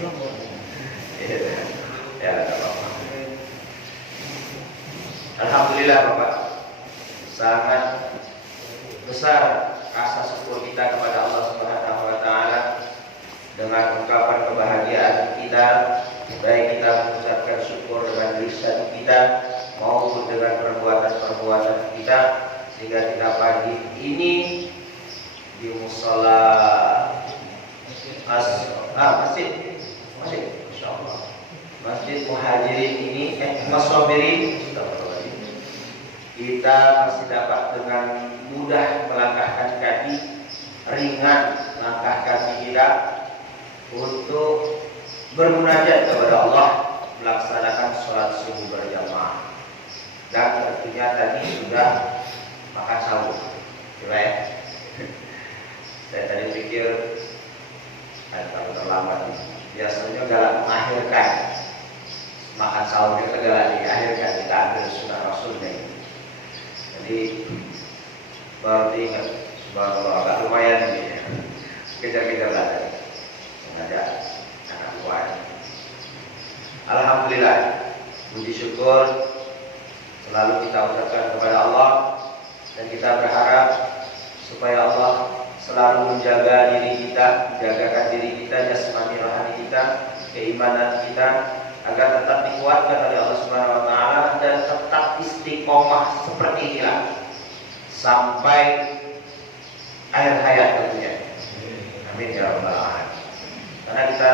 Ya, Bapak. Alhamdulillah Bapak, sangat besar rasa syukur kita kepada Allah Subhanahu wa taala dengan ungkapan kebahagiaan kita, baik kita mengucapkan syukur dengan lisan kita maupun dengan perbuatan-perbuatan kita, sehingga kita pagi ini di musala masjid insyaallah Masjid Muhajirin ini Masabirin, kita masih dapat dengan mudah melangkahkan kaki, ringan langkah kaki kita untuk bermunajat kepada Allah, melaksanakan sholat subuh berjamaah. Dan tentunya tadi sudah makan sahur, ya. Saya tadi pikir kalau terlambat, biasanya galak mengakhirkan makan sahur, kita galak diakhirkan, kita ambil sunnah Rasulnya. Jadi baru diingat, subhanallah, agak lumayan ini ya. Kejar-kejar tadi mengajak anak buah. Alhamdulillah, puji syukur selalu kita ucapkan kepada Allah, dan kita berharap supaya Allah selalu menjaga diri kita, menjagakan diri kita, jasmani rohani kita, keimanan kita, agar tetap dikuatkan oleh Allah Subhanahu wa taala dan tetap istiqomah seperti inilah sampai akhir hayat tentunya. Amin ya rabbal alamin. Karena kita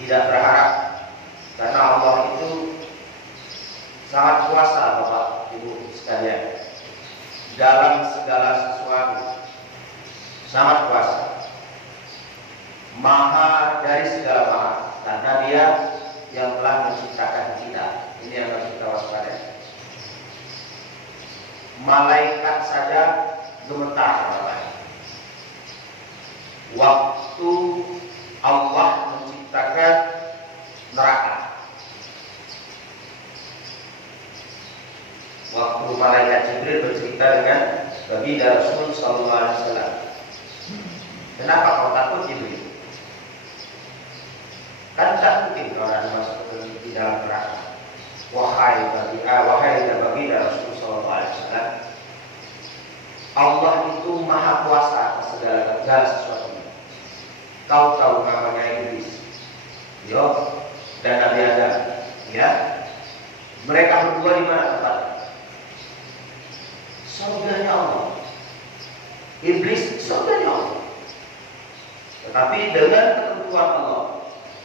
tidak berharap, karena Allah itu sangat kuasa Bapak Ibu sekalian dalam segala sesuatu, sangat kuasa, maha dari segala maha, karena Dia yang telah menciptakan kita. Ini yang harus kita waspadai. Malaikat saja gemetar waktu Allah menciptakan neraka. Waktu malaikat Jibril bercerita dengan baginda Rasul sallallahu alaihi wasallam. Kenapa kau takut Jibril? Kan tak mungkin orang masuk di dalam neraka. Wahai baginda Rasul sallallahu alaihi wasallam, Allah itu maha kuasa atas segala sesuatu. Kau tahu namanya Iblis, yo, dan Nabi Adam, ya. Mereka berdua di mana tempatnya? Surganya Allah. Iblis surganya Allah. Tetapi dengan ketentuan Allah,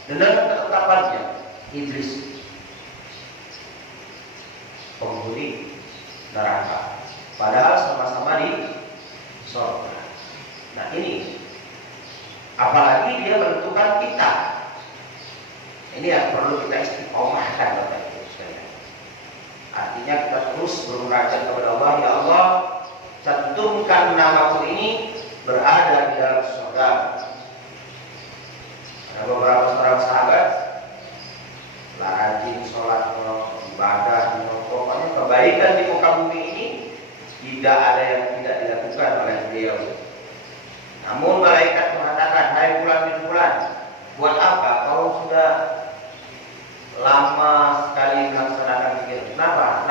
dengan ketetapannya, Iblis penghuni neraka. Padahal sama-sama di surga. Nah ini, apalagi dia menentukan kita. Ini yang perlu kita istiqomahkan, Bapak Ibu sekalian. Artinya kita terus bermunajat kepada Allah, ya Allah, cantumkan namaku ini berada di dalam surga. Ada beberapa orang sahabat lah rajin sholat, ibadah, pokoknya kebaikan di muka bumi ini tidak ada yang tidak dilakukan oleh beliau. Namun malaikat mengatakan, hai fulan bin fulan, buat apa kau sudah lama sekali melaksanakan zikir? Kenapa?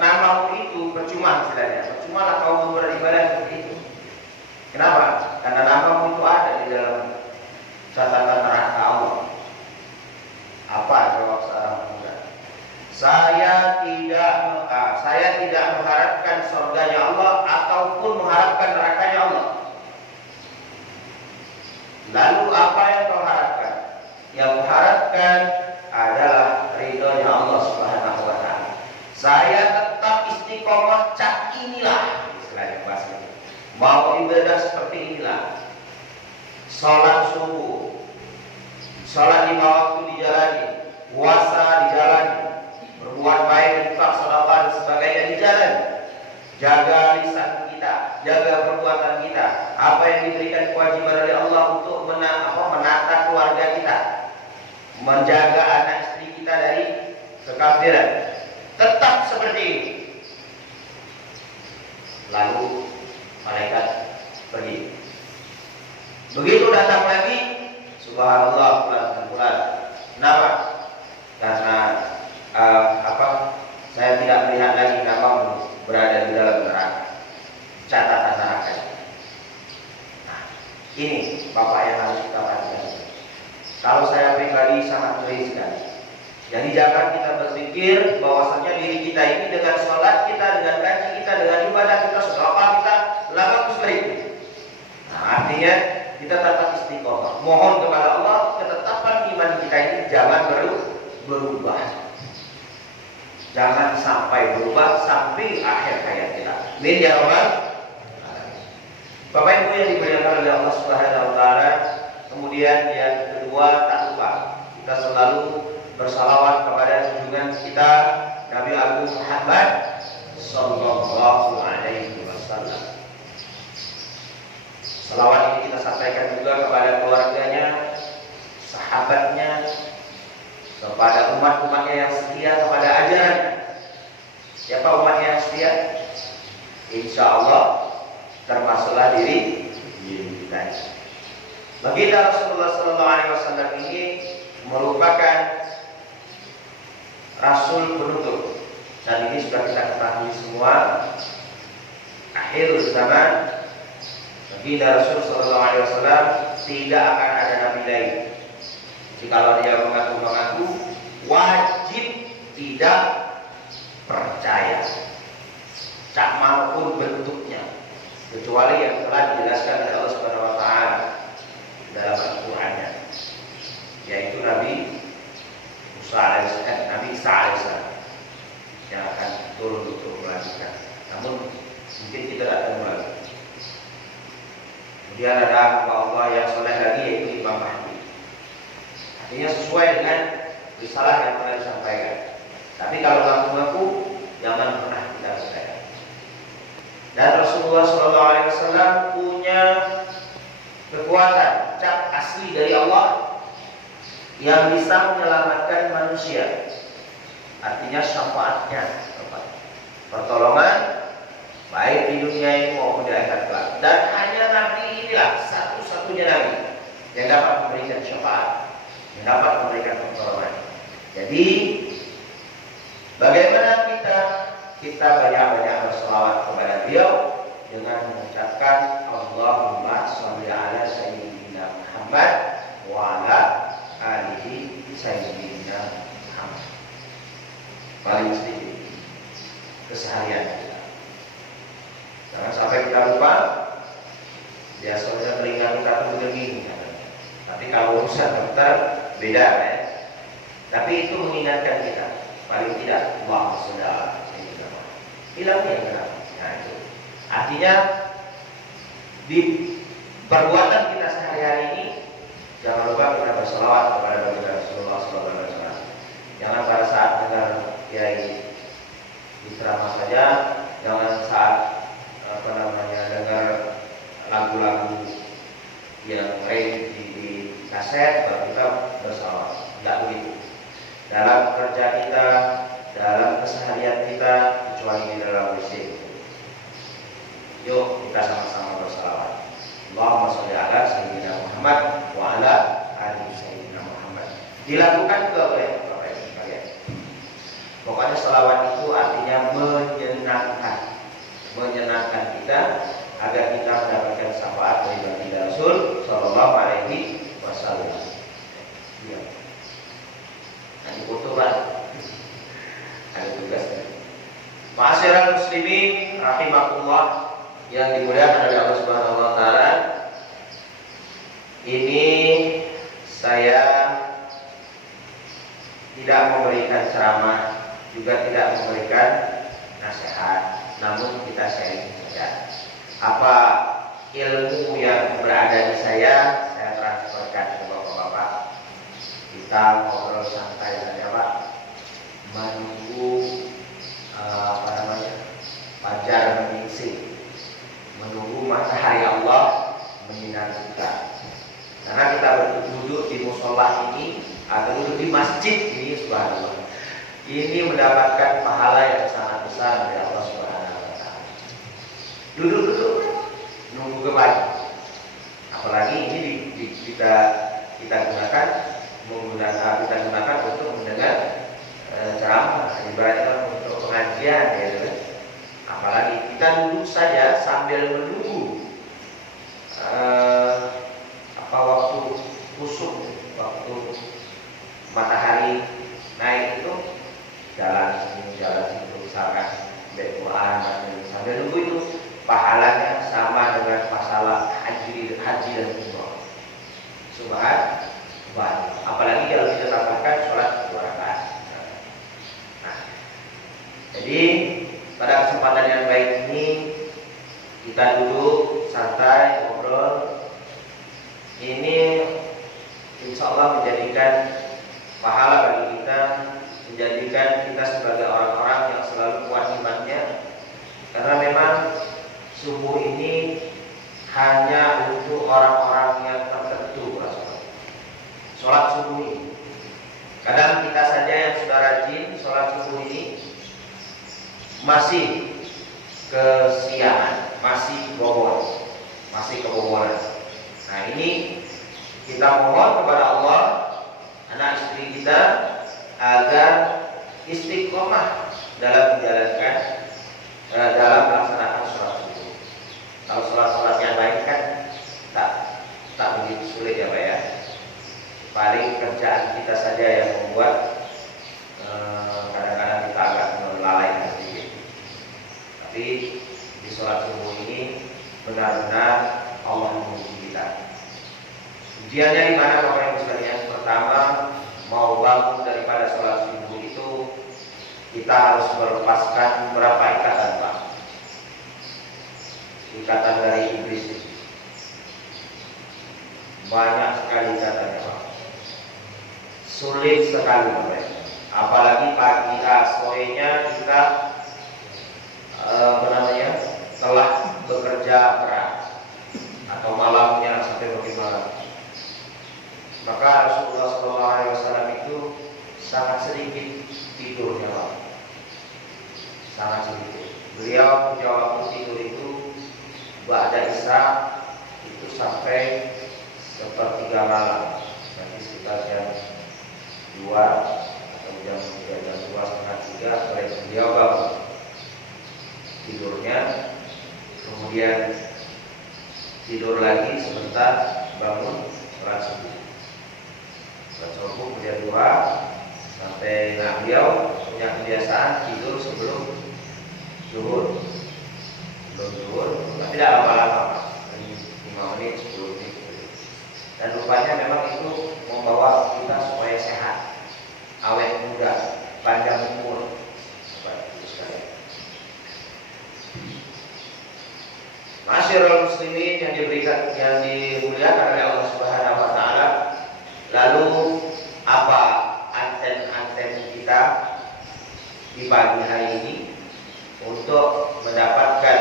Namamu itu percuma istilahnya. Percuma lah kau beribadah seperti itu. Kenapa? Karena namamu itu ada di dalam catatan neraka Allah. Apa jawab seorang pemuda? Saya tidak mengharapkan surganya Allah ataupun mengharapkan nerakanya Allah. Lalu apa yang kau harapkan? Yang kuharapkan adalah ridhonya Allah Subhanahu wa taala. Saya tetap istiqomah cak inilah istilahnya bahasa ini. Mau ibadah seperti inilah. Salat subuh, salat 5 waktu dijalani, puasa dijalani, berbuat baik, infak, sedekah dan sebagainya dijalani. Jaga lisan kita, jaga perbuatan kita. Apa yang diberikan kewajiban oleh Allah untuk menata keluarga kita, menjaga anak istri kita dari kekafiran. Tetap seperti ini. Lalu malaikat pergi. Begitu datang lagi, subhanallah, Jadi jangan kita berpikir bahwasanya diri kita ini dengan sholat kita, dengan kaji kita, dengan ibadah kita, sedekah kita, langsung baik. Nah, artinya kita tetap istiqomah. Mohon kepada Allah ketetapan iman kita ini jangan berubah. Jangan sampai berubah sampai akhir hayat kita. Amin ya Allah. Bapak Ibu yang dimuliakan oleh Allah Subhanahu wa taala, kemudian yang kedua tak lupa kita selalu bersalawat kepada junjungan kita Nabi Agung Muhammad sallallahu alaihi wasallam. Salawat ini kita sampaikan juga kepada keluarganya, sahabatnya, kepada umat-umatnya yang setia kepada ajarannya. Siapa umatnya yang setia? Insya Allah termasuklah diri kita. Baginda Rasulullah Sallallahu Alaihi Wasallam ini merupakan Rasul penutup, dan ini sudah kita ketahui semua. Akhir zaman, Baginda Rasul Sallallahu Alaihi Wasallam tidak akan ada nabi lain. Jikalau dia mengaku-mengaku, wajib tidak percaya, tak maupun bentuknya, kecuali yang telah dijelaskan oleh Allah Subhanahu wa taala dalam Al-Qur'annya, yaitu Nabi Musa alaihissalam, Nabi Isa alaihissalam yang akan turun untuk melanjutkan. Namun mungkin kita tidak akan mulai. Kemudian ada hamba Allah yang soleh lagi, yaitu Imam Mahdi. Artinya sesuai dengan risalah yang telah disampaikan. Tapi kalau ngaku-ngaku, jangan pernah kita percaya. Dan Rasulullah SAW punya kekuatan cap asli dari Allah yang bisa menyelamatkan manusia. Artinya syafaatnya, pertolongan baik di dunia ini maupun di akhirat kelak. Dan hanya Nabi inilah satu-satunya Nabi yang dapat memberikan syafaat, yang dapat memberikan pertolongan. Jadi bagaimana kita banyak-banyak berselawat kepada beliau dengan mengucapkan Allahumma sholli ala sayyidina Muhammad wa ala alihi sayyidina Muhammad. Paling sedikit keseharian kita. Jangan sampai kita lupa. Biasanya telinga kita tuh begini, tapi kalau urusan dokter beda ya. Tapi itu mengingatkan kita. Paling tidak Allah sudah hilangnya kenapa? Nah itu artinya di perbuatan kita sehari-hari ini jangan lupa kita berselawat kepada Baginda Rasulullah SAW. Jangan pada saat dengar kiai ceramah saja, jangan saat dengar lagu-lagu yang lain di kaset baru kita berselawat. Tidak begitu. Dalam kerja kita, dalam keseharian kita, kecuali di dalam WC. Yuk kita sama-sama bersalawat. Allahumma sholli ala sayyidina Muhammad wa ala ali sayyidina Muhammad. Dilakukan juga oleh Bapak Ibu sekalian. Pokoknya salawat itu artinya menyenangkan kita agar kita mendapatkan syafaat dari Baginda Rasul sallallahu alaihi wasallam. Ya. Nanti foto Pak. Ada tugasnya. Ma'asyiral muslimin rahimakumullah yang dimuliakan oleh Allah Subhanahu wa taala. Ini saya tidak memberikan ceramah, juga tidak memberikan nasihat, namun kita sharing saja. Apa ilmu yang berada di saya transferkan ke Bapak-bapak. Kita ngobrol santai saja Pak. Menunggu fajar menyingsing, menunggu matahari Allah menyinari kita. Karena kita duduk di musola ini atau duduk di masjid ini, subhanallah, ini mendapatkan pahala yang sangat besar dari Allah Subhanahu wa taala. Duduk-duduk nunggu ke pagi. Apalagi ini kita gunakan untuk mendengar ceramah, ibaratnya untuk pengajian, ya. Apalagi kita duduk saja sambil menunggu waktu kusuk, waktu matahari naik itu jalan situ misalkan baca Quran sambil nunggu itu pahalanya sama dengan pahala haji dan umroh. Subhanallah. Apalagi kalau kita tambahkan sholat 2 rakaat. Nah, jadi pada kesempatan yang baik ini kita duduk santai ngobrol. Ini insya Allah menjadikan pahala bagi kita, menjadikan kita sebagai orang-orang yang selalu kuat imannya. Karena memang subuh ini hanya untuk orang-orang yang tertentu. Sholat subuh ini, kadang kita saja yang sudah rajin sholat subuh ini masih kesiangan, masih kebobolan. Nah, ini kita mohon kepada Allah, anak istri kita, agar istiqomah dalam menjalankan, dalam melaksanakan sholat subuh. Kalau sholat yang lain kan tak begitu sulit ya Pak ya. Paling kerjaan kita saja yang membuat kadang-kadang kita agak melalaikan sedikit. Tapi di sholat subuh ini benar-benar Allah menguji kita. Ujiannya di mana Bapak Ibu sekalian? Pertama, mau bangun daripada sholat subuh itu kita harus melepaskan berapa ikatan Pak? Ikatan dari iblis. Banyak sekali ikatannya Pak. Sulit sekali Bapak. Apalagi pagi sorenya kita telah bekerja berat atau malamnya sampai malam. Maka Rasulullah SAW itu sangat sedikit tidurnya Pak. Sangat sedikit. Beliau punya waktu tidur itu ba'da isya itu sampai 1/3 malam. Nanti sekitar jam 2 atau jam 3, jam 2, setengah 3 beliau bangun tidurnya, kemudian tidur lagi sebentar, bangun sholat subuh. Sholat subuh kemudian 2 sampai. Nah, beliau punya kebiasaan tidur sebelum zuhur. Tidak lama-lama, 5 menit, 10 menit. Dan rupanya memang itu membawa kita supaya sehat, awet muda, panjang umur. Masyarul muslimin yang dimuliakan oleh Allah Subhanahu wa taala. Lalu apa anten-anten kita di pagi hari ini untuk mendapatkan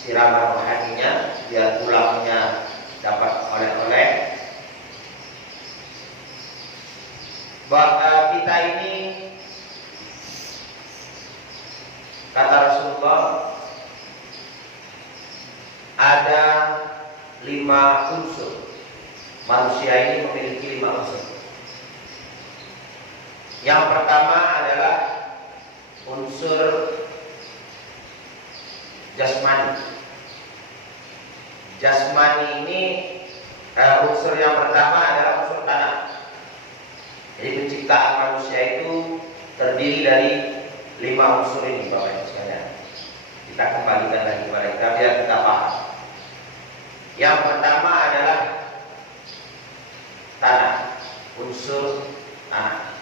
siraman rohaninya, biar pulangnya dapat oleh-oleh. Kita ini, kata Rasulullah, ada 5 unsur. Manusia ini memiliki 5 unsur. Yang pertama adalah unsur jasmani. Jasmani ini unsur yang pertama adalah unsur tanah. Jadi penciptaan manusia itu terdiri dari 5 unsur ini Bapak Ibu sekalian. Kita kembalikan lagi kepada kita biar kita paham. Yang pertama adalah tanah, unsur tanah.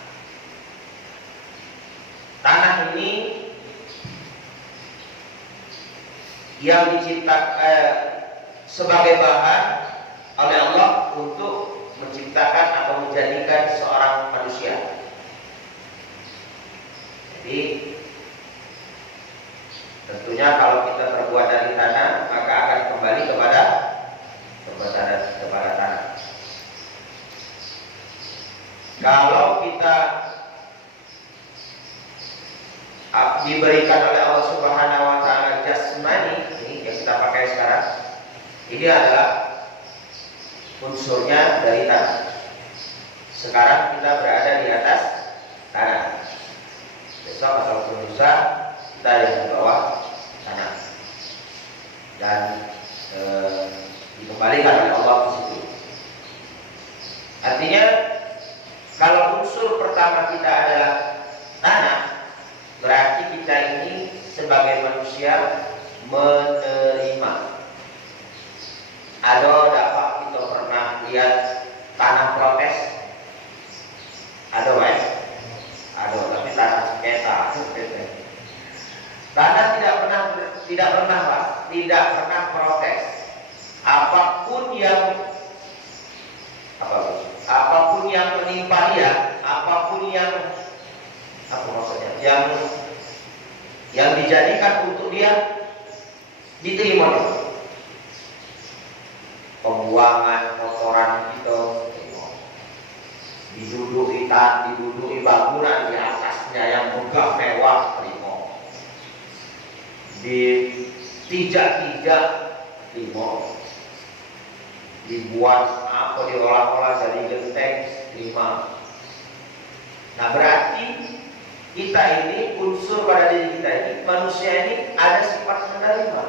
Tanah ini yang diciptakan sebagai bahan oleh Allah untuk menciptakan atau menjadikan seorang manusia. Jadi tentunya kalau kita terbuat dari tanah, maka akan kembali kepada tanah. Kalau kita diberikan oleh Allah Subhanahu wa taala jasmani, ini yang kita pakai sekarang, ini adalah unsurnya dari tanah. Sekarang kita berada di atas tanah. Besok atau lusa kita ada di bawah tanah. Dan dikembalikan oleh Allah ke situ. Artinya kalau unsur pertama pertama kita adalah tanah, berarti kita ini sebagai manusia menerima. Ada dapat kita pernah lihat tanah protes? Ada, Pak? Ada, tapi tanah sengketa. Tanah tidak pernah, Pak, tidak pernah protes. Apapun yang menimpa dia, apapun yang yang dijadikan untuk dia diterima. Pembuangan kotoran kita, diduduki bangunan di atasnya yang megah mewah, terima. Tidak terima. Dibuat apa, diolah-olah dari genteng, terima. Nah, berarti kita ini, unsur pada diri kita ini, manusia ini ada sifat menerima.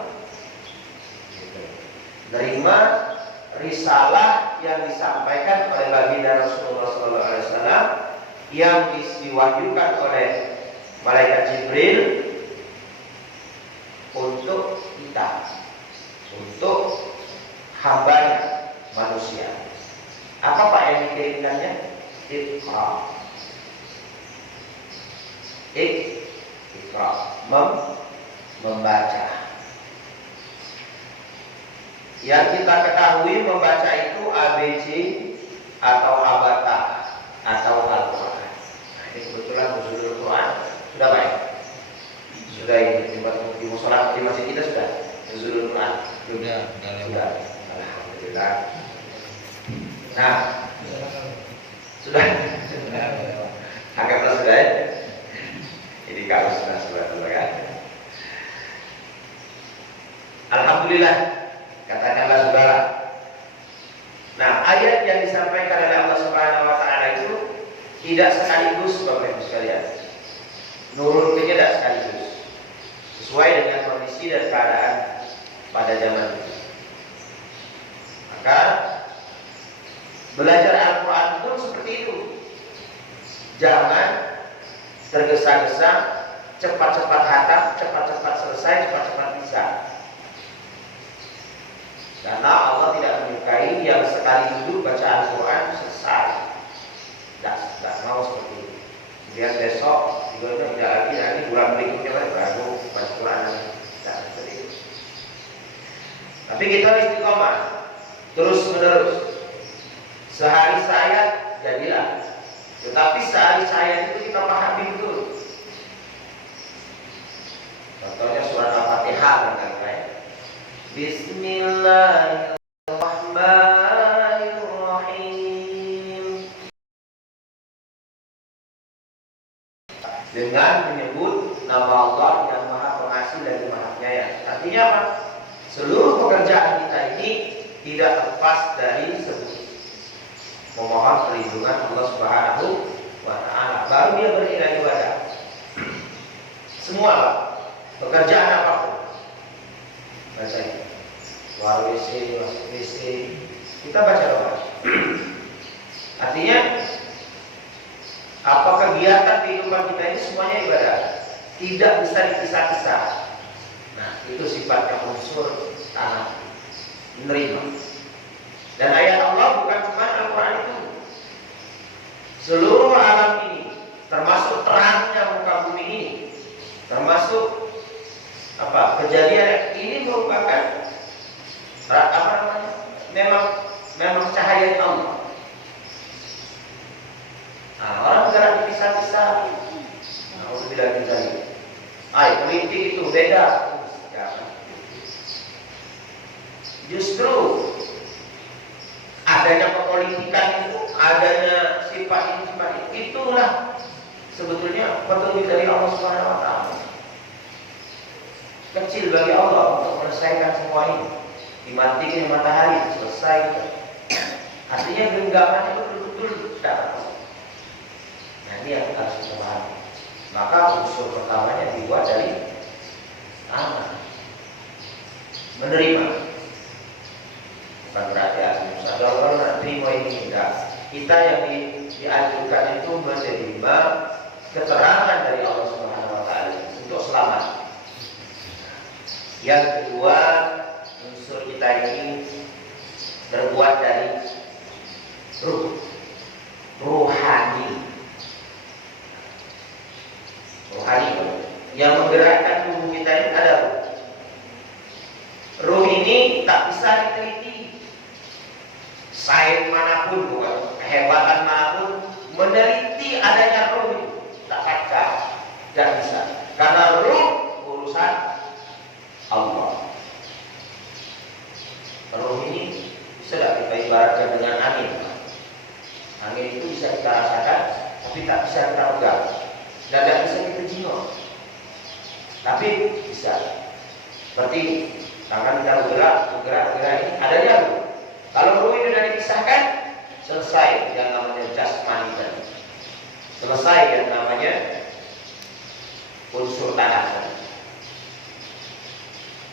Menerima risalah yang disampaikan oleh baginda Rasulullah SAW, yang diwahyukan oleh malaikat Jibril untuk kita, untuk hambanya manusia. Apa Pak yang dikirimkannya? Iqra. Iqra, membaca. Yang kita ketahui membaca itu ABC atau abata atau Al-Quran. Nah, ini kebetulan nuzulul Quran sudah baik. Sudah ini di musola di masjid kita sudah nuzulul Quran. Sudah. Alhamdulillah. Nah, sudah. Anggaplah sudah ya. Jadi kalau sudah kan. Alhamdulillah. Katakanlah saudara. Nah, ayat yang disampaikan oleh Allah Subhanahu wa taala itu tidak sekaligus Bapak Ibu sekalian. Nurunnya tidak sekaligus. Sesuai dengan kondisi dan keadaan pada zaman itu. Maka belajar Al-Quran pun seperti itu. Jangan tergesa-gesa, cepat-cepat hatam, cepat-cepat selesai, cepat-cepat bisa. Karena Allah tidak menyukai yang sekali duduk baca Al-Quran selesai. Tidak mau seperti itu. Kemudian besok juga tidak lagi, nanti bulan berikutnya baru baca Quran. Tidak seperti itu. Tapi kita istiqomah terus menerus. Sehari saya jadilah. Tetapi sehari saya itu kita pahami betul. Contohnya surat Al-Fatihah kan. Bismillahirrahmanirrahim. Dengan menyebut nama Allah yang Maha Pengasih dan Maha Penyayang. Artinya apa? Seluruh pekerjaan kita ini tidak lepas dari memohon perlindungan Allah Subhanahu wa taala. Baru dia beribadah. Semua pekerjaan apapun. Baca ini. Luar WC, masuk WC, kita baca doa. Artinya apa kegiatan kehidupan kita ini semuanya ibadah, tidak bisa dipisah-pisah. Nah, itu sifatnya unsur tanah, menerima. Dan ayat Allah bukan cuma Al-Quran itu. Seluruh alam ini, termasuk terangnya muka bumi ini, termasuk kejadian ini merupakan memang cahaya Allah. Nah, orang sekarang dipisah-pisah. Nah, untuk tidak bisa. Politik itu beda. Justru adanya kepolitikan itu, adanya sifat ini, itulah sebetulnya petunjuk dari Allah Subhanahu wa taala. Kecil bagi Allah untuk menyelesaikan semua ini. Dimatikan matahari, selesai. Artinya genggamannya betul-betul dapat. Nah, ini yang harus kita pahami. Maka unsur pertamanya dibuat dari tanah. Menerima. Bukan berarti asli sadar terima ini enggak. Kita yang dianjurkan itu menerima keterangan dari Allah Subhanahu wa taala untuk selamat. Yang kedua, unsur kita ini terbuat dari ruh, rohani. Rohani yang menggerakkan tubuh kita ini ada ruh. Ruh ini tak bisa diteliti. Sains manapun, bukan kehebatan manapun, meneliti adanya ruh itu tak baca, tidak bisa. Karena ruh urusan Allah. Ruh ini bisa tidak kita ibaratkan dengan angin. Angin itu bisa kita rasakan, tapi tak bisa kita pegang, dan tidak bisa kita jino. Tapi bisa. Seperti tangan kita bergerak ini adanya ruh. Kalau ruh itu sudah dipisahkan, selesai yang namanya jasmani tadi. Selesai yang namanya unsur tanah tadi.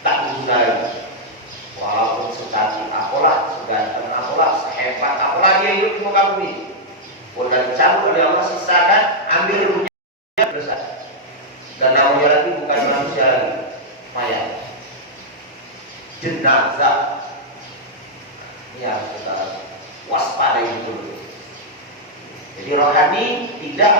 Tak guna lagi. Walaupun secantik apalah, seganteng apalah, sehebat apalah dia hidup di muka bumi, pun dan dicabut oleh Allah, sisakan, ambil ruhnya, selesai. Dan namanya lagi bukan manusia lagi, mayat, jenazah. Ini harus kita waspadai dulu. Jadi rohani tidak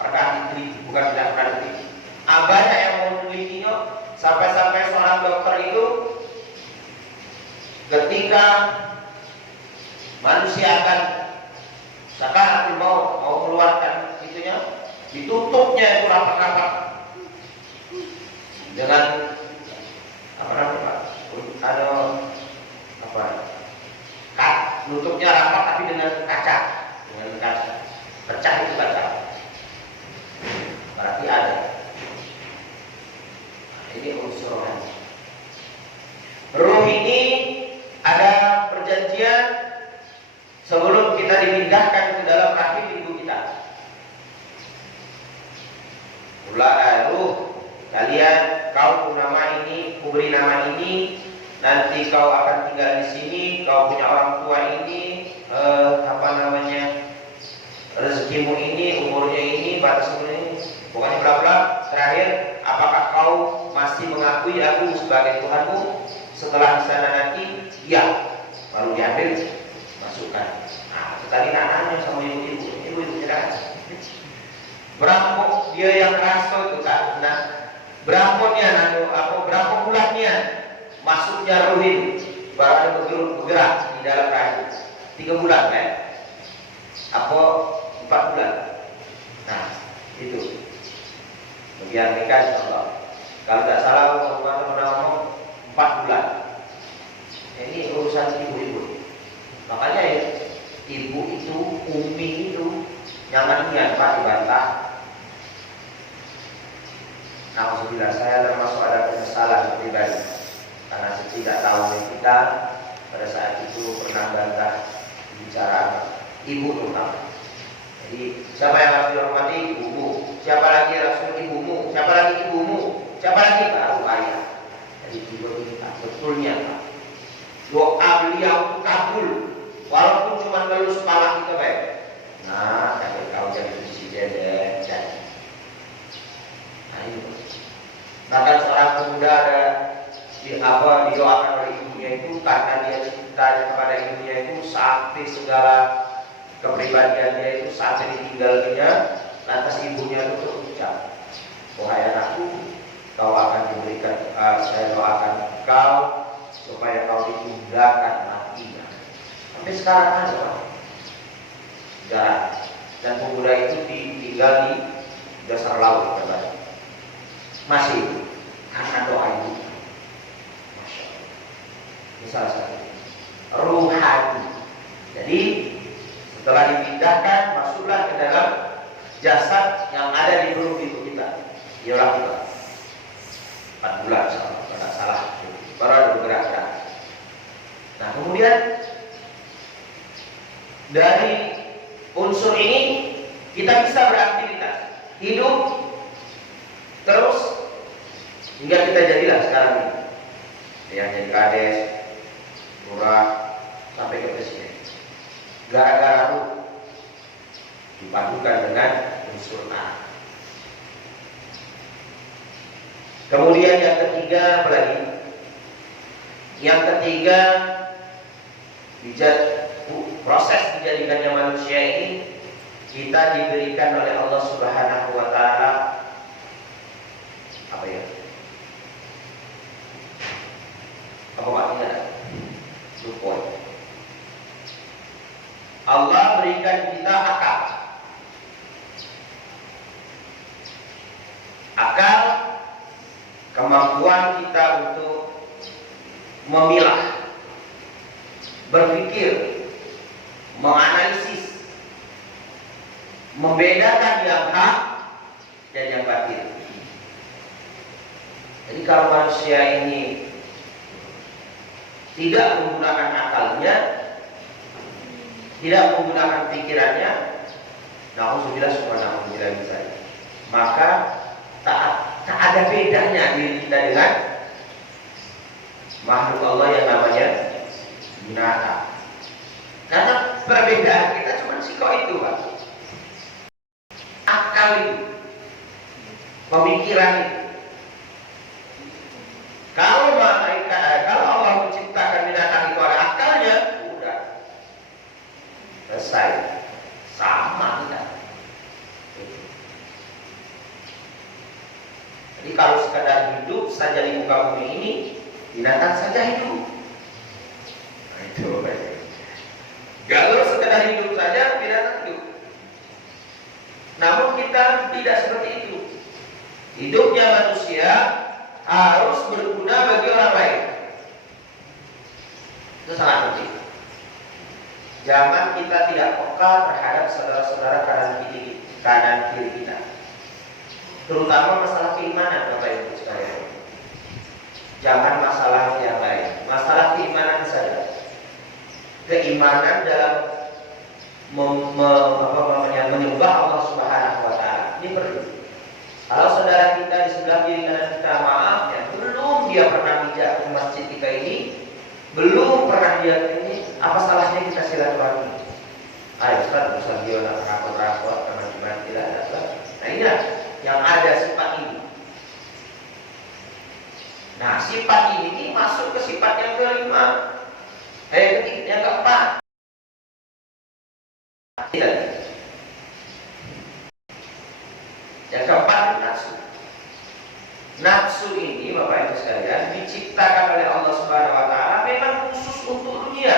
pernah diteliti, bukan tidak pernah diteliti. Banyak yang mau menelitinya, sampai-sampai seorang dokter itu ketika manusia akan sekarang mau keluarkan itunya, ditutupnya itu rapat-rapat dengan apa namanya Pak? Ada apa? Nutupnya rapat tapi dengan kaca, pecah itu kaca. Berarti ada. Nah, ini unsur rohani. Ruh ini ada perjanjian sebelum kita dipindahkan ke dalam rahim ibu kita. Ruh kalian, kau nama ini, kuberi nama ini, nanti kau akan tinggal di sini, kau punya orang tua ini, rezekimu ini, umurnya ini, batas umurnya ini, pokoknya bla bla. Terakhir, apakah kau masih mengakui aku sebagai Tuhanmu? Setelah di sana nanti, ya, baru diambil, masukkan. Nah, tadi nanya sama ibu cerdas. Berapa dia yang rasto itu kan? Nah, berapa bulannya masuknya ruh itu baru bergerak di dalam rahim? 3 bulan kan? Apa 4 bulan? Nah, itu. Bagian nikah insyaallah. Kalau tidak salah ngomong 4 bulan. Ini urusan ibu-ibu. Makanya ya, ibu itu, umi itu nyamannya Pak dibantah. Alhamdulillah, saya termasuk ada penyesalan pribadi karena ketidaktahuan kita pada saat itu pernah bantah bicara ibu terutama. Jadi siapa yang harus dihormati? Ibumu. Siapa lagi rasul? Ibumu. Siapa lagi ibumu? Siapa lagi? Baru ayah. Jadi ibu ini betulnya Pak, doa beliau kabul walaupun cuma ngelus kepala kita baik. Nah, tapi kau jadi presiden dan nah itu. Bahkan seorang pemuda ada didoakan oleh ibunya itu karena dia cinta kepada ibunya itu sampai segala kepribadiannya itu sampai ditinggalnya, lantas ibunya itu berucap, wahai anakku, kau akan diberikan, saya doakan kau supaya kau ditinggalkan matinya. Sampai sekarang ada jarang. Dan pemuda itu ditinggal di dasar laut katanya. Masih karena doa ibu. Masya Allah. Ini salah satu ruhani. Jadi setelah dipindahkan, masuklah ke dalam jasad yang ada di perut ibu kita. Ialah kita 4 bulan kalau tidak salah, baru ada bergerak. Nah, kemudian dari unsur ini kita bisa beraktivitas, hidup terus hingga kita jadilah sekarang ini. Yang jadi kades, lurah, sampai ke presiden. Gara-gara ruh. dipadukan dengan unsur A. Kemudian yang ketiga apa lagi? Yang ketiga, proses dijadikannya manusia ini kita diberikan oleh Allah Subhanahu wa taala apa ya? Apa maknanya? Lupa. Allah berikan kita akal. Akal, kemampuan kita untuk memilah, berpikir, menganalisis, membedakan yang hak dan yang batil. Jadi kalau manusia ini tidak menggunakan akalnya, tidak menggunakan pikirannya, na'udzubillah subhanallahi misalnya, maka tak ada bedanya diri kita dengan makhluk Allah yang namanya binatang. Karena perbedaan kita cuma sikok itu, Pak. Akal itu, pemikiran itu. Kalau Allah menciptakan binatang itu ada akalnya, udah selesai, sama kita. Jadi kalau sekadar hidup saja di muka bumi ini, binatang saja hidup. Nah, itu kalau sekadar hidup saja, binatang hidup. Namun kita tidak seperti itu. Hidupnya manusia harus berguna bagi orang lain. Itu sangat penting. Jangan kita tidak peka terhadap saudara-saudara kanan kiri kita. Terutama masalah keimanan, Bapak Ibu sekalian. Jangan masalah yang lain, masalah keimanan saja. Keimanan dalam menyembah Allah Subhanahu wa taala. Ini perlu. Kalau saudara kita di sebelah kiri kanan kita, maaf ya, belum dia pernah bijak ke masjid kita ini, belum pernah dia ini, apa salahnya kita silaturahmi? Ayo Ustaz, Ustaz dia nak rapot-rapot teman-teman tidak ada. Nah ini yang ada sifat ini. Nah sifat ini masuk ke sifat yang kelima, yang keempat. Tidak. Yang keempat nafsu. Nafsu ini Bapak Ibu sekalian diciptakan oleh Allah Subhanahu wa taala memang khusus untuk dunia.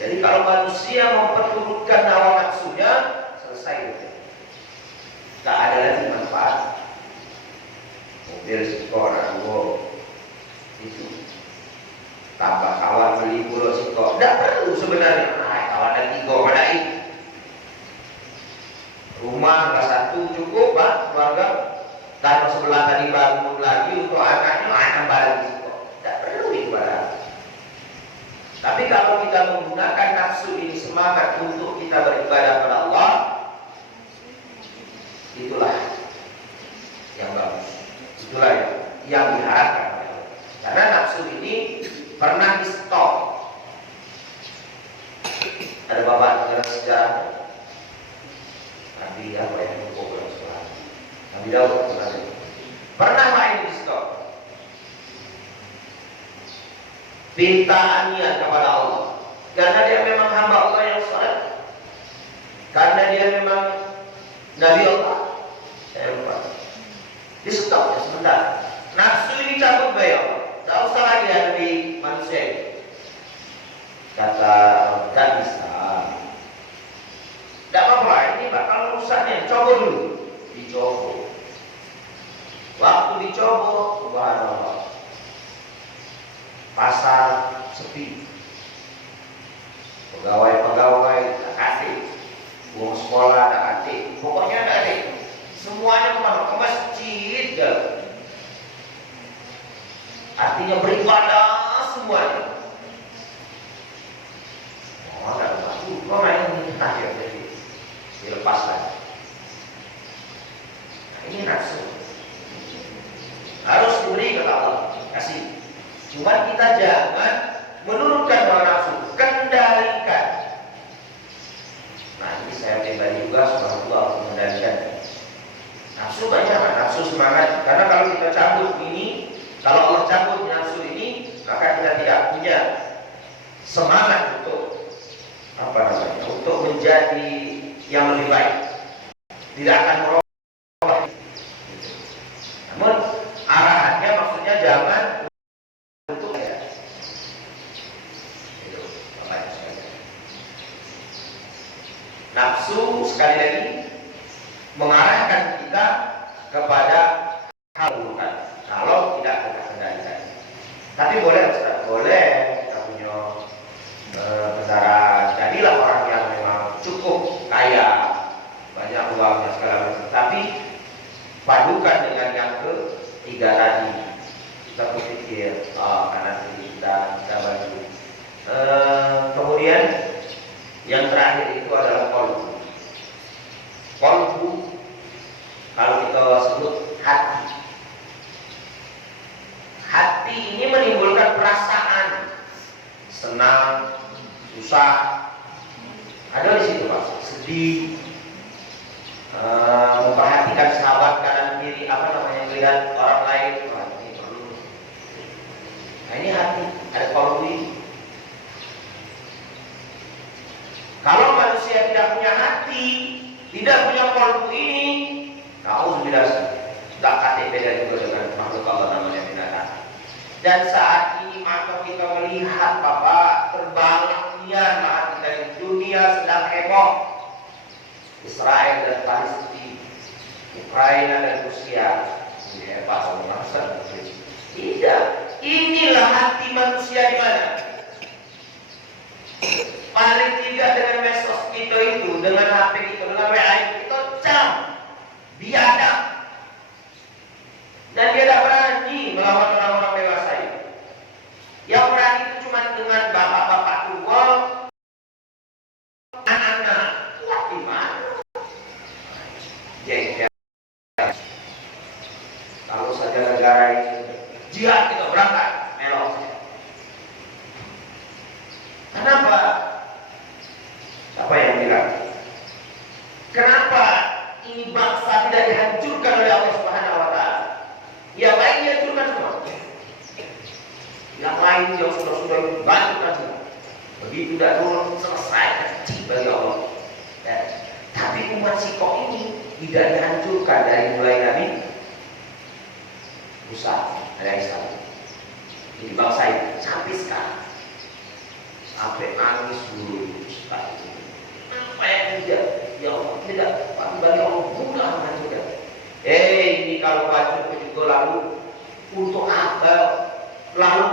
Jadi kalau manusia memperturutkan hawa nafsunya, selesai. Tak ada lagi manfaat. Mobil sekolah, itu tambah kawan beli pulau sekolah, tidak perlu sebenarnya. Kawan dan tiga pada itu. Rumah kelas satu cukup, Pak, keluarga. Tanah sebelah tadi bangun lagi untuk anaknya, anak balik sekolah. Tidak perlu itu barang. Tapi kalau kita menggunakan nafsu ini semangat untuk kita beribadah kepada Allah, itulah yang bagus. Itulah yang diharapkan. Karena nafsu ini pernah di stop. Ada bapak dengar sejarah Nabi apa yang bukan sejarah Nabi Daud pernah main di stop. Pintaannya kepada Allah, karena dia memang hamba Allah yang saleh, karena dia memang Nabi Allah. Saya lupa. Di stop ya sebentar. Nafsu ini cabut baik Allah. Tak usah lagi ada di manusia ini. Kata tak bisa. Tak apa-apa. Ini bakal rusaknya. Coba dulu. Dicoba. Waktu dicoba, subhanallah. Pasar sepi. Pegawai-pegawai tak kasih. Uang sekolah tak kasih. Pokoknya tak ada. Semuanya kemana? Ke masjid ke. Artinya beribadah semuanya. Oh, tak masuk. Kau main ini akhir jadi dilepaskan. Nah, ini nafsu. Harus diberi kata Allah. Kasih. Cuma kita jangan menurunkan hawa nafsu. Kendalikan. saya pribadi juga subhanallah mengendalikan. Nafsu banyak, nafsu semangat. Karena kalau kita cabut ini, kalau Allah cabut nafsu ini, maka kita tidak punya semangat untuk untuk menjadi yang lebih baik. Tidak akan merubah. Namun arahannya maksudnya jangan untuk nafsu sekali lagi mengarahkan kita kepada hal bukan. Kalau tidak kita kendalikan. Tapi boleh Ustaz, boleh kita punya kendaraan. Jadilah orang yang memang cukup kaya, banyak uangnya segala macam. Tapi padukan dengan yang ketiga tadi. Kita berpikir, karena kita bantu. Kemudian yang terakhir itu adalah qalbu. Qalbu kalau kita sebut hati. Hati ini menimbulkan perasaan senang, susah. Ada di situ Pak. Sedih, memperhatikan sahabat kanan kiri, melihat orang lain. Wah, ini perlu. Nah, ini hati, ada qalbu ini. Kalau manusia tidak punya hati, tidak punya qalbu ini, nauzubillah, tidak KTP dan juga dengan makhluk Allah namanya binatang. Dan saat ini maka kita melihat Bapak terbangnya hati kita di dunia sedang heboh. Israel dan Palestina, Ukraina dan Rusia, ini hebat sama. Tidak, inilah hati manusia di mana? Paling tidak dengan medsos kita itu, dengan HP kita, dengan WA kita cam, biadab, dan dia tidak berani melawan orang-orang dewasa itu. Yang berani itu cuma dengan bapak-bapak tua, anak-anak. Wah, gimana? Jengkel. Kalau saja negara ini jihad kita berangkat, melok. Kenapa? Siapa yang bilang? Kenapa ini bangsa tidak dihancurkan oleh Allah Subhanahu wa taala? Ya baik dihancurkan semua. Yang lain yang sudah dibantukan semua. Begitu dah dulu selesai kecil bagi Allah. Ya. Tapi umat Siko ini tidak dihancurkan dari mulai Nabi Musa alaihissalam. Ini bangsa ini sampai sekarang. Sampai nangis dulu Ustaz. Apa yang tidak? Ya Allah tidak. Bagi Allah mudah tidak. Ini kalau baju juga lalu untuk apa? Lalu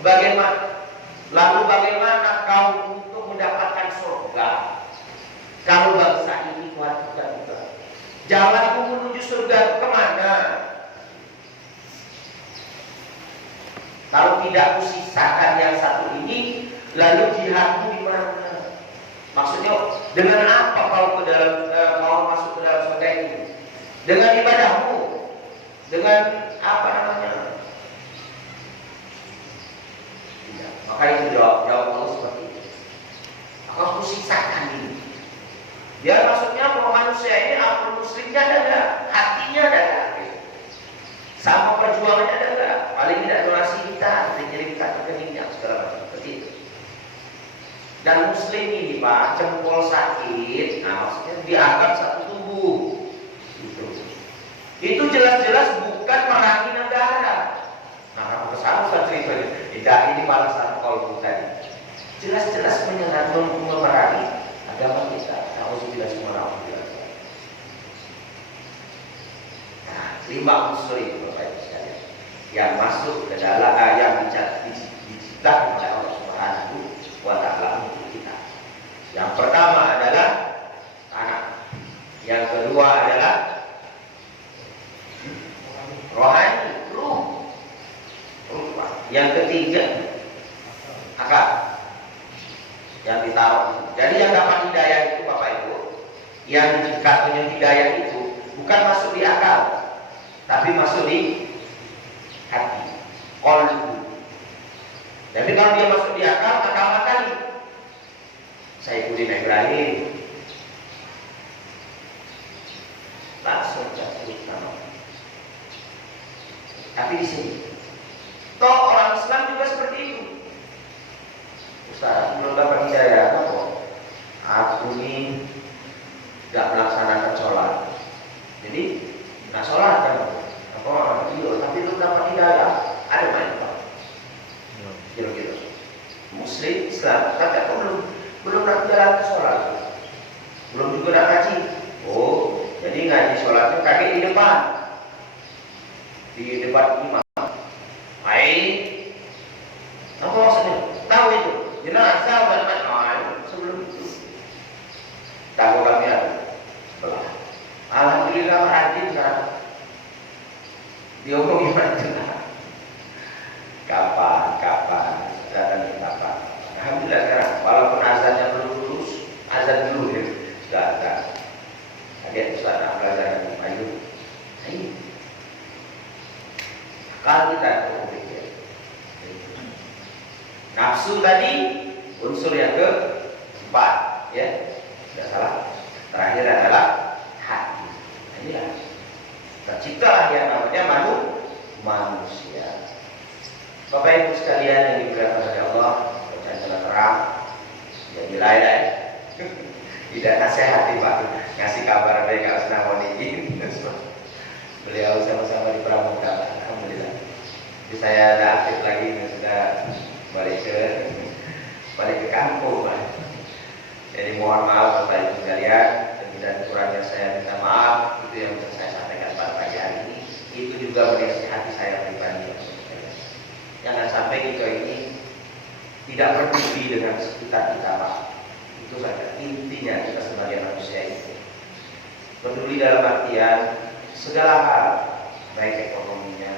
bagaimana? Lalu bagaimana kau untuk mendapatkan surga? Kalau bangsa ini kuatkan juga. Jalanku menuju surga kemana? Kalau tidak kusisakan yang satu ini, lalu jihadmu di mana? Maksudnya dengan apa kau mau masuk ke dalam surga ini? Dengan ibadahmu, dengan apa namanya? Tidak. Maka itu jawab Allah seperti itu. Aku kusisakan ini. Dia maksudnya bahwa manusia ini akal muslimnya ada, hatinya ada. Sama perjuangannya ada, paling tidak donasi kita, mengirimkan rekeningnya segala macam seperti itu. Dan muslim ini Pak, jempol sakit, maksudnya dianggap satu tubuh. Itu jelas-jelas bukan merangi negara. Aku kesana ceritanya. Tidak, ini balasan kolbu tadi. Jelas-jelas memerangi agama kita. Alhamdulillah semua. Nah, 5 unsur itu Bapak Ibu sekalian yang masuk ke dalam yang diciptakan oleh Allah Subhanahu wa taala untuk kita. Yang pertama adalah anak. Yang kedua adalah rohani, ruh. Yang ketiga akal. Yang ditaruh. Jadi yang dapat hidayah itu Bapak Ibu, yang katanya hidayah itu bukan masuk di akal, tapi masuk di hati, qalbu. Jadi kalau dia masuk di akal, akal kali. Saifuddin Ibrahim langsung sebut nama. Tapi di sini, toh orang Islam juga seperti itu. Ustaz, belum dapat hidayah apa? Aku ini tidak melaksanakan sholat, jadi nggak sholat kan? Apa? Iya, tapi belum dapat hidayah. Ada banyak pak. Gitu-gitu. Muslim, Islam, tapi aku belum jalan ke sholat, belum juga nak ngaji. Oh, jadi ngaji sholatnya kakek di depan imam. Baik, apa maksudnya? Tahu itu? Jenazah dan sebelum itu. Tahu kami ada sebelah. Alhamdulillah rajin sekarang. Diomongin macam kapan dan kapan. Alhamdulillah sekarang walaupun azannya belum lulus, azan dulu ya. Sudah. Ada Ustaz belajar maju. Kalau kita berpikir nafsu tadi unsur yang keempat, ya, tidak salah. Terakhir adalah hati. Inilah tercipta yang namanya manusia. Bapak Ibu sekalian yang dimuliakan oleh Allah, bercanda terang, jadi lain. Tidak nasihati Pak, ngasih kabar baik kalau sedang mau izin. Beliau sama-sama di Pramuka, alhamdulillah. Jadi saya ada aktif lagi, sudah balik ke kampung Pak. Jadi mohon maaf Bapak Ibu sekalian, dan kurangnya saya minta maaf. Itu yang bisa saya sampaikan pada pagi hari ini. Itu juga menasihati saya pribadi. Jangan sampai kita ini tidak peduli dengan sekitar kita Pak. Itu saja intinya kita sebagai manusia itu. Peduli dalam artian segala hal, baik ekonominya.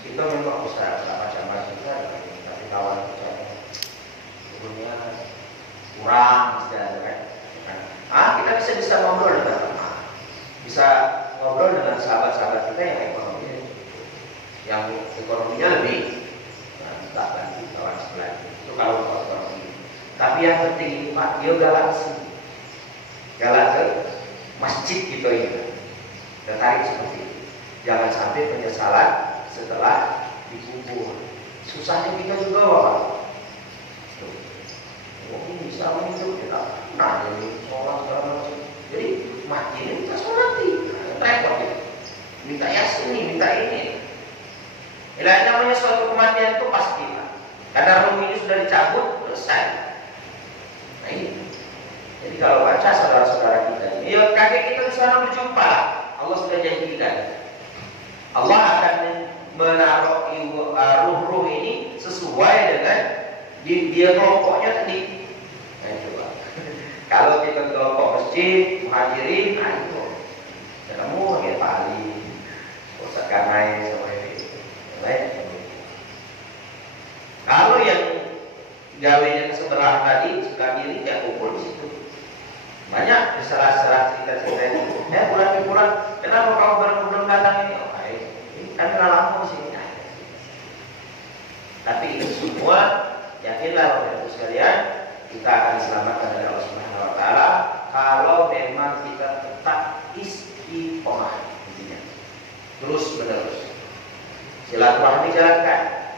Kita memang usaha macam-macam kita, tapi kawan kita sebetulnya kurang kan. Kita bisa ngobrol dengan teman, bisa ngobrol dengan sahabat-sahabat kita yang ekonominya lebih tak bantu kawan sebelah itu kalau ekonomi. Tapi yang penting ini Pak, dia galak ke masjid gitu ini. Tertarik seperti itu. Jangan sampai penyesalan setelah dikubur. Susahnya kita juga Bapak. Oh ini sama itu kita jadi sholat segala macam. Jadi mati ini kita sholati, repot ya. Minta yasin nih, minta ini. Namanya suatu kematian itu pasti Pak. Karena roh ini sudah dicabut, selesai. Nah ini. Jadi kalau baca saudara-saudara kita, ya kakek kita di sana berjumpa. Allah sudah janjikan. Allah akan menaruh ruh-ruh ini sesuai dengan dia kelompoknya tadi. Nah, coba. Kalau kita kelompok masjid, muhajirin, nah itu. Kamu ya paling Ustaz Karnai sama ini. Baik. Kalau yang gawainya sebelah tadi, sebelah kiri, ya kumpul di situ. Banyak diserah-serah cerita-cerita itu. Bulan-bulan, kenapa kamu belum datang ini? Oh, baik. Kan lama di sini. Tapi itu semua yakinlah Bapak Ibu sekalian, kita akan diselamatkan dari Allah Subhanahu wa taala kalau memang kita tetap istiqomah intinya. Terus menerus. Silaturahmi jalankan.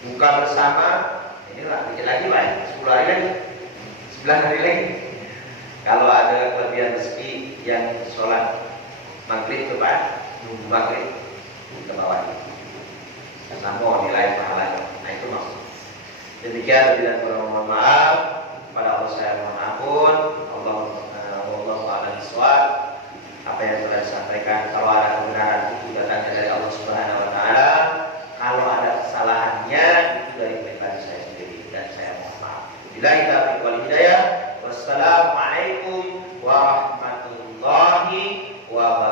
Buka bersama, inilah dikit lagi Pak, 10 hari lagi. 9 hari lagi. Kalau ada kelebihan rezeki yang sholat maghrib itu Pak, nunggu maghrib kita bawa sama nilai pahalanya. Nah itu maksud. Demikian bila kurang mohon maaf kepada Allah saya mohon ampun. Allah taala bisawab. Apa yang telah disampaikan kalau ada kebenaran itu datangnya dari Allah Subhanahu wa taala. Kalau ada kesalahannya itu dari pribadi saya sendiri dan saya mohon maaf. Billahi taufiq wal hidayah. Wassalamualaikum warahmatullahi wabarakatuh.